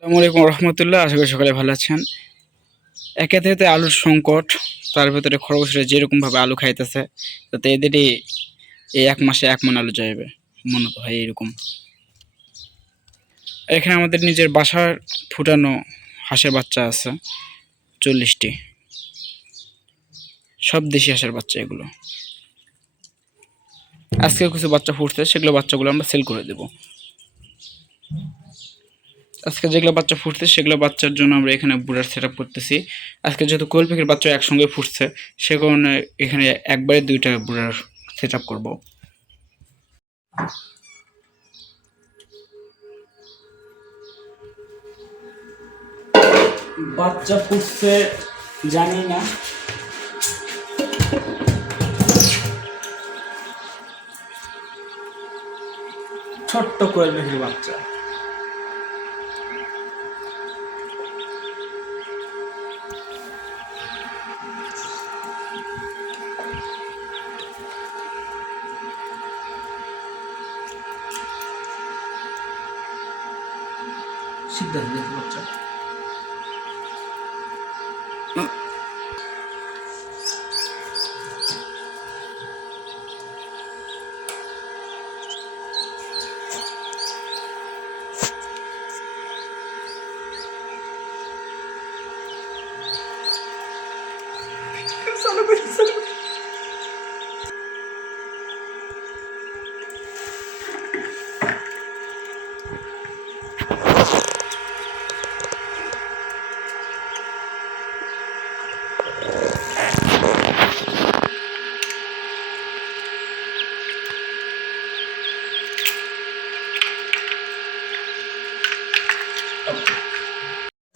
আসসালামু আলাইকুম রহমতুল্লাহ। আশা করি সকালে ভালো আছেন। একে থেকে আলুর সংকট, তার ভিতরে খরগোশরা যেরকমভাবে আলু খাইতেছে, তাতে এদেরই এই এক মাসে 1 মণ আলু যাইবে মনে তো হয় এরকম। এখানে আমাদের নিজের বাসার ফুটানো হাঁসের বাচ্চা আছে 40টি, সব দেশি হাঁসের বাচ্চা এগুলো। আজকে কিছু বাচ্চা ফুটছে, সেগুলো বাচ্চাগুলো আমরা সেল করে দেব। আজকে যেগুলো বাচ্চা ফুটছে সেগুলো বাচ্চার জন্য আমরা এখানে বুড়ার সেট আপ করতেছি। আজকে যেহেতু কোয়েল পাখির বাচ্চা একসঙ্গে ফুটছে, সে কারণে এখানে একবারে 2টা বুড়ার সেট আপ করবো। বাচ্চা ফুটছে জানি না, ছোট্ট কোয়েল পাখির বাচ্চা। সিদ্ধার্থ দেখতে বাচ্চা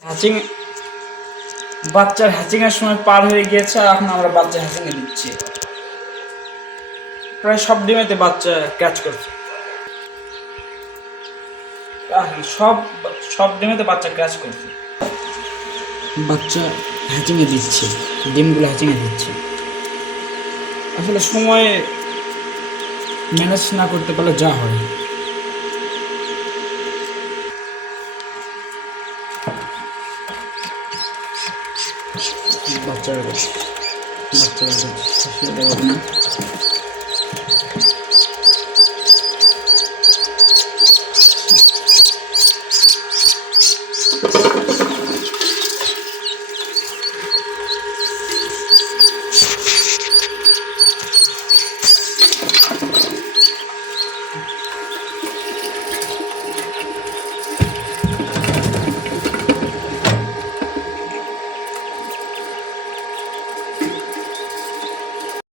হ্যাচিং, বাচ্চার হ্যাচিং এর সময় পার হয়ে গিয়েছে। এখন আমরা বাচ্চা হ্যাচিং এ দিচ্ছি। প্রায় সব ডিমেতে বাচ্চা ক্যাচ করছে। সব সব ডিমেতে বাচ্চা ক্যাচ করছে। বাচ্চা হ্যাচিং এ দিচ্ছে, ডিমগুলো হ্যাচিং এ দিচ্ছে। আসলে সময় ম্যানেজ না করতে পারলে যা হয়। বাচ্চারা বাচ্চারা